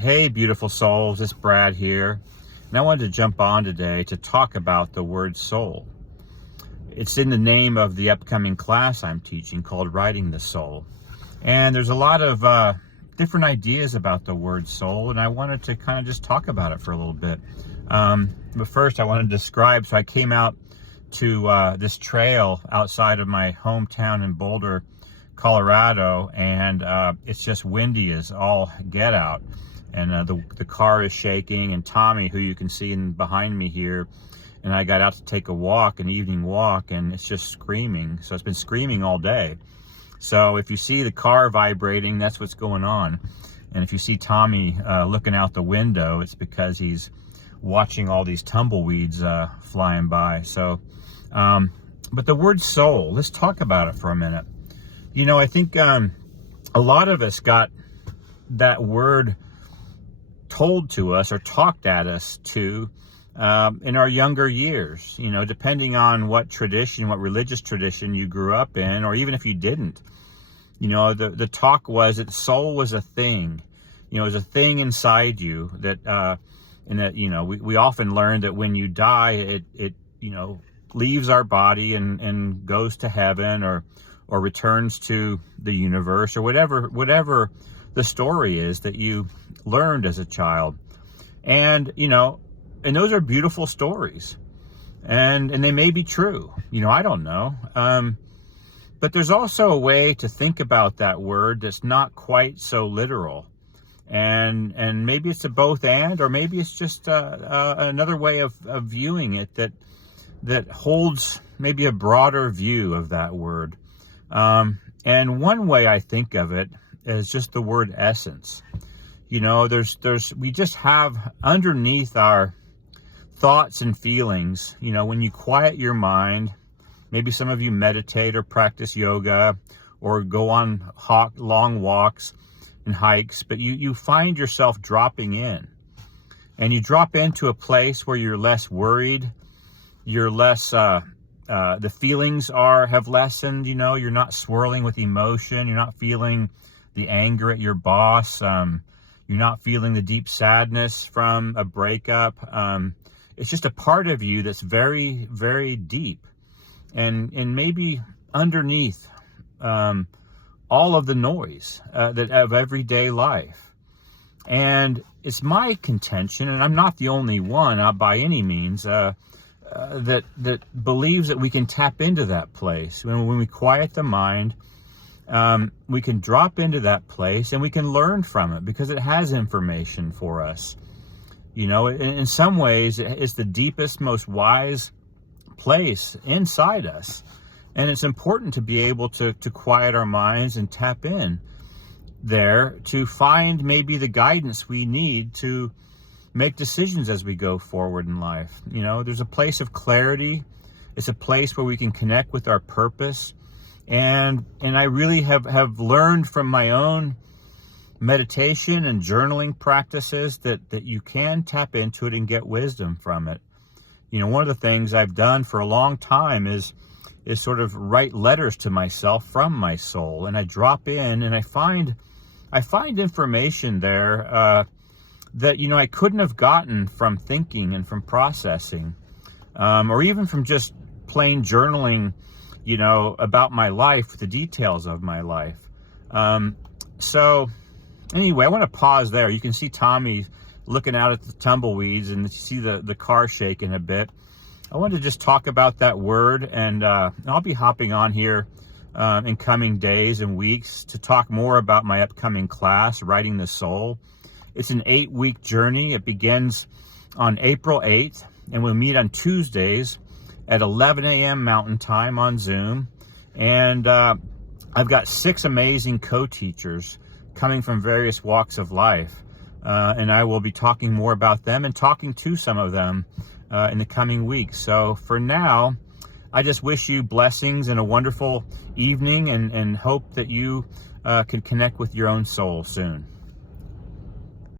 Hey, beautiful souls, it's Brad here. And I wanted to jump on today to talk about the word soul. It's in the name of the upcoming class I'm teaching called Writing the Soul. And there's a lot of different ideas about the word soul, and I wanted to kind of just talk about it for a little bit. But first, I want to describe, so I came out to this trail outside of my hometown in Boulder, Colorado, and it's just windy as all get out. And the car is shaking, and Tommy, who you can see behind me here, and I got out to take a walk, an evening walk, and it's just screaming. So it's been screaming all day. So if you see the car vibrating, that's what's going on. And if you see Tommy looking out the window, it's because he's watching all these tumbleweeds flying by. So, but the word soul, let's talk about it for a minute. You know, I think a lot of us got that word told to us or talked at us to in our younger years, you know, depending on what tradition, what religious tradition you grew up in, or even if you didn't. You know, the talk was that soul was a thing, you know, it was a thing inside you that, and that, you know, we often learn that when you die, it you know, leaves our body and goes to heaven or returns to the universe or whatever the story is that you learned as a child. And, you know, and those are beautiful stories, and they may be true, you know, I don't know. But there's also a way to think about that word that's not quite so literal. And maybe it's a both and, or maybe it's just another way of viewing it that holds maybe a broader view of that word. And one way I think of it is just the word essence. You know, we just have underneath our thoughts and feelings, you know, when you quiet your mind, maybe some of you meditate or practice yoga or go on long walks and hikes, but you find yourself dropping in, and you drop into a place where you're less worried, you're less, the feelings have lessened, you know, you're not swirling with emotion, you're not feeling the anger at your boss, you're not feeling the deep sadness from a breakup. It's just a part of you that's very, very deep, and maybe underneath all of the noise that of everyday life. And it's my contention, and I'm not the only one by any means, that believes that we can tap into that place. When we quiet the mind, we can drop into that place and we can learn from it because it has information for us. You know, in some ways, it's the deepest, most wise place inside us. And it's important to be able to quiet our minds and tap in there to find maybe the guidance we need to make decisions as we go forward in life. You know, there's a place of clarity. It's a place where we can connect with our purpose. And I really have learned from my own meditation and journaling practices that you can tap into it and get wisdom from it. You know, one of the things I've done for a long time is sort of write letters to myself from my soul, and I drop in and I find information there that, you know, I couldn't have gotten from thinking and from processing, or even from just plain journaling, you know, about my life, the details of my life. So anyway, I want to pause there. You can see Tommy looking out at the tumbleweeds, and you see the car shaking a bit. I wanted to just talk about that word, and I'll be hopping on here in coming days and weeks to talk more about my upcoming class, Writing the Soul. It's an 8-week journey. It begins on April 8th, and we'll meet on Tuesdays at 11 a.m. Mountain Time on Zoom. And I've got 6 amazing co-teachers coming from various walks of life. And I will be talking more about them and talking to some of them in the coming weeks. So for now, I just wish you blessings and a wonderful evening, and hope that you can connect with your own soul soon.